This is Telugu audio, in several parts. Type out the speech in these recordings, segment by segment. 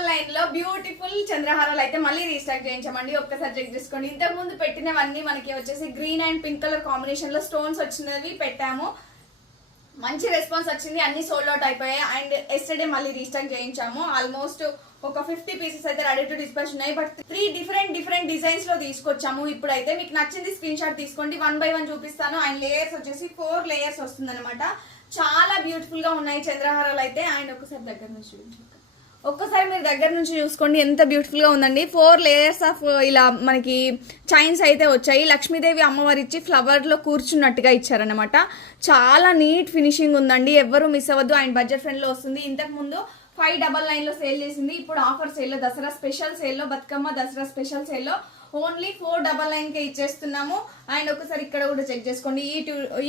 డబల్ లైన్ లో బ్యూటిఫుల్ చంద్రహారాలు అయితే మళ్ళీ రీస్టాక్ చేయించామండి. ఒక్కసారి చెక్ చేసుకోండి. ఇంతకు ముందు పెట్టినవన్నీ మనకి వచ్చేసి green and pink colour combination లో స్టోన్స్ వచ్చినవి పెట్టాము. మంచి రెస్పాన్స్ వచ్చింది. అన్ని సోల్డ్ అవుట్ అయిపోయాయి. అండ్ ఎస్టర్డే మళ్ళీ రీస్టాక్ చేయించాము. ఆల్మోస్ట్ ఒక 50 పీసెస్ అయితే రెడీ టు డిస్పాచ్ ఉన్నాయి. బట్ 3 డిఫరెంట్ డిజైన్స్ లో తీసుకొచ్చాము. ఇప్పుడైతే మీకు నచ్చింది స్క్రీన్ షాట్ తీసుకోండి. 1 by 1 చూపిస్తాను. అండ్ లేయర్స్ వచ్చేసి 4 లేయర్స్ వస్తుంది అనమాట. చాలా బ్యూటిఫుల్ గా ఉన్నాయి చంద్రహారాలు అయితే. అండ్ ఒకసారి దగ్గర నుంచి చూపించండి. ఒక్కసారి మీరు దగ్గర నుంచి చూసుకోండి ఎంత బ్యూటిఫుల్ గా ఉందండి. 4 లేయర్స్ ఆఫ్ ఇలా మనకి చైన్స్ అయితే వచ్చాయి. లక్ష్మీదేవి అమ్మవారి ఇచ్చి ఫ్లవర్ లో కూర్చున్నట్టుగా ఇచ్చారనమాట. చాలా నీట్ ఫినిషింగ్ ఉందండి. ఎవరు మిస్ అవ్వద్దు. అండ్ బడ్జెట్ ఫ్రెండ్ లో వస్తుంది. ఇంతకు ముందు 599 లో సేల్ చేసింది. ఇప్పుడు ఆఫర్ సేల్ లో దసరా స్పెషల్ సేల్ లో బతుకమ్మ దసరా స్పెషల్ సేల్ లో ఓన్లీ 499 కే ఇచ్చేస్తున్నాము. అండ్ ఒకసారి ఇక్కడ కూడా చెక్ చేసుకోండి.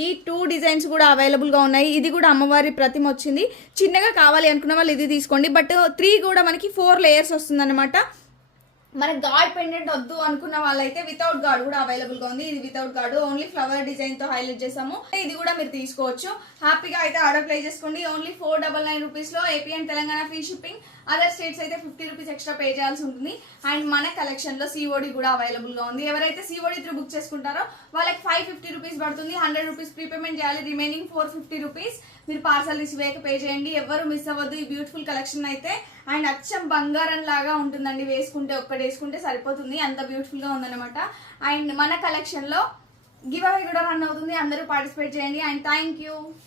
ఈ టూ డిజైన్స్ కూడా అవైలబుల్ గా ఉన్నాయి. ఇది కూడా అమ్మవారి ప్రతిమ వచ్చింది. చిన్నగా కావాలి అనుకున్న వాళ్ళు ఇది తీసుకోండి. బట్ 3 కూడా మనకి 4 లేయర్స్ వస్తుంది అనమాట. మనకి గాడ్ పెండెంట్ వద్దు అనుకున్న వాళ్ళైతే వితౌట్ గాడ్ కూడా అవైలబుల్ గా ఉంది. ఇది without God only flower design తో హైలైట్ చేసాము. ఇది కూడా మీరు తీసుకోవచ్చు. హ్యాపీగా అయితే ఆర్డర్ ప్లేస్ చేసుకోండి. ఓన్లీ 499 రూపీస్ లో AP and Telangana free shipping. Other states అయితే 50 రూపీస్ ఎక్స్ట్రా పే చేయాల్సి ఉంటుంది. అండ్ మన కలెక్షన్ లో సిఓడి కూడా అవైలబుల్ గా ఉంది. ఎవరైతే సిఓడి త్రూ బుక్ చేసుకుంటారో వాళ్ళకి 550 రూపీస్ పడుతుంది. 100 రూపీస్ ప్రీపేమెంట్ చేయాలి. రిమైనింగ్ 450 రూపీస్ మీరు పార్సల్ రిసీవ్ అయ్యాక పే చేయండి. ఎవరు మిస్ అవ్వద్దు ఈ బ్యూటిఫుల్ కలెక్షన్ అయితే. అండ్ అచ్చం బంగారం లాగా ఉంటుందండి. వేసుకుంటే ఒక్కటి వేసుకుంటే సరిపోతుంది. అంత బ్యూటిఫుల్ గా ఉందన్నమాట. అండ్ మన కలెక్షన్ లో గివ్ అవే కూడా రన్ అవుతుంది. అందరూ పార్టిసిపేట్ చేయండి. And thank you.